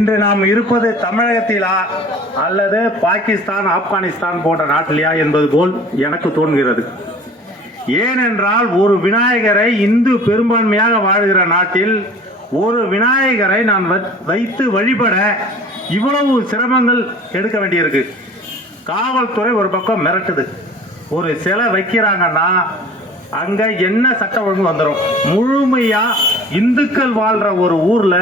இன்று நாம் இருப்பது தமிழகத்திலா அல்லது பாகிஸ்தான், ஆப்கானிஸ்தான் போன்ற நாட்டிலையா என்பது போல் எனக்கு தோன்கிறது. ஏனென்றால் ஒரு விநாயகரை இந்து பெரும்பான்மையாக வாழ்கிற நாட்டில் ஒரு விநாயகரை நான் வைத்து வழிபட இவ்வளவு சிரமங்கள் எடுக்க வேண்டியிருக்கு. காவல்துறை ஒரு பக்கம் மிரட்டுது. ஒரு சிலை வைக்கிறாங்கன்னா அங்க என்ன சட்ட ஒழுங்கு வந்துடும். முழுமையா இந்துக்கள் வாழ்ற ஒரு ஊர்ல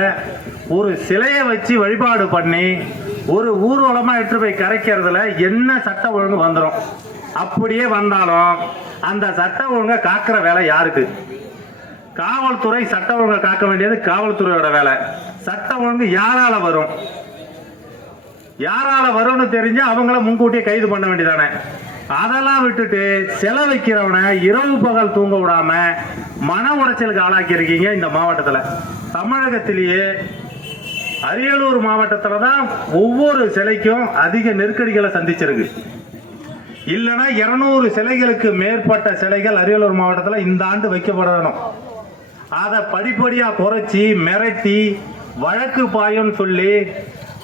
ஒரு சிலையை வச்சு வழிபாடு பண்ணி ஒரு ஊர்வலமா எடுத்து போய் கரைக்கிறதுல என்ன சட்ட ஒழுங்கு வந்துடும். அப்படியே வந்தாலும் அந்த சட்ட ஒழுங்கை காக்கிற வேலை யாருக்கு? காவல்துறை சட்ட ஒழுங்கை காக்க வேண்டியது காவல்துறையோட வேலை. சட்ட ஒழுங்கு யாரால வரும்? யாரால வரும்னு தெரிஞ்சு அவங்கள முன்கூட்டியே கைது பண்ண வேண்டியதானே. அதெல்லாம் விட்டுட்டு சிலை வைக்கிறவனை இரவு பகல் தூங்க விடாம மன உடைச்சலுக்கு ஆளாக்கி இருக்கீங்க. இந்த மாவட்டத்தில், தமிழகத்திலேயே அரியலூர் மாவட்டத்தில் தான் ஒவ்வொரு சிலைக்கும் அதிக நெருக்கடிகளை சந்திச்சிருக்கு. இல்லைன்னா 200 சிலைகளுக்கு மேற்பட்ட சிலைகள் அரியலூர் மாவட்டத்தில் இந்த ஆண்டு வைக்கப்படணும். அதை படிப்படியாக குறைச்சி மிரட்டி வழக்கு பாயம்னு சொல்லி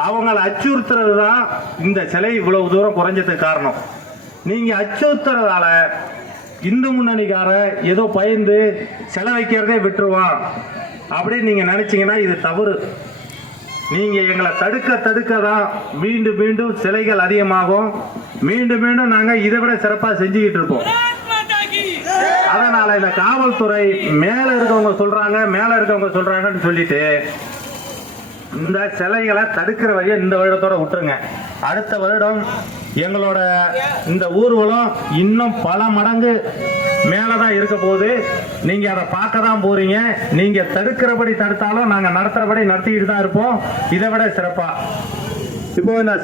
அவங்களை அச்சுறுத்துறது தான் இந்த சிலை இவ்வளவு தூரம் குறைஞ்சதுக்கு காரணம். நீங்க அச்சுறுத்துறதால இந்து முன்னணிக்கார ஏதோ பயந்து சிலை வைக்கிறதே விட்டுருவான் அப்படின்னு நீங்க நினைச்சீங்கன்னா இது தவறு. நீங்க எங்களை தடுக்க தான் மீண்டும் மீண்டும் சிலைகள் அதிகமாகும். மீண்டும் மீண்டும் நாங்க இதை விட சிறப்பாக செஞ்சுக்கிட்டு இருப்போம். அதனால இந்த காவல்துறை மேல இருக்கவங்க சொல்றாங்கன்னு சொல்லிட்டு இந்த சிலைகளை தடுக்கிற வழியை இந்த வருடத்தோட விட்டுருங்க. அடுத்த வருடம் எங்களோட இந்த ஊர்வலம் இன்னும் பல மடங்கு மேலதான் இருக்க போகுது. நீங்க அதை பார்க்க தான் போறீங்க. நீங்க தடுக்கிறபடி தடுத்தாலும் நாங்க நடத்துறபடி நடத்திக்கிட்டு தான் இருப்போம், இதை விட சிறப்பா. இப்போ இந்த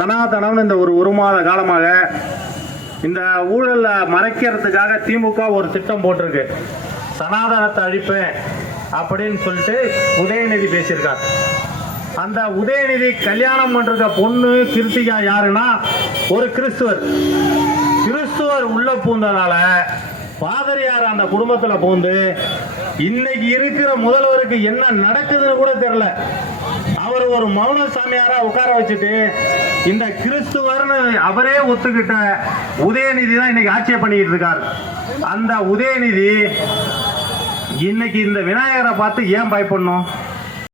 சனாதனம் இந்த ஒரு மாத காலமாக இந்த ஊழலை மறைக்கிறதுக்காக திமுக ஒரு திட்டம் போட்டிருக்கு. சனாதனத்தை அழிப்பேன் அப்படின்னு சொல்லிட்டு உதயநிதி பேசியிருக்கார். அந்த உதயநிதி கல்யாணம் பண்ற பொண்ணு கிருத்திகா யாருன்னா ஒரு கிறிஸ்துவர் உள்ள பூந்தனால பாதிரியார் அந்த குடும்பத்துல பூந்து இன்னைக்கு இருக்கிற முதல்வருக்கு என்ன நடக்குதுன்னு கூட தெரியல. அவர் ஒரு மௌன சாமியாரா உட்கார வச்சுட்டு இந்த கிறிஸ்துவர்னு அவரே ஒத்துக்கிட்ட உதயநிதி தான் இன்னைக்கு ஆட்சியை பண்ணிக்கிட்டு இருக்கார். அந்த உதயநிதி இன்னைக்கு இந்த விநாயகரை பார்த்து ஏன் பயப்படணும்?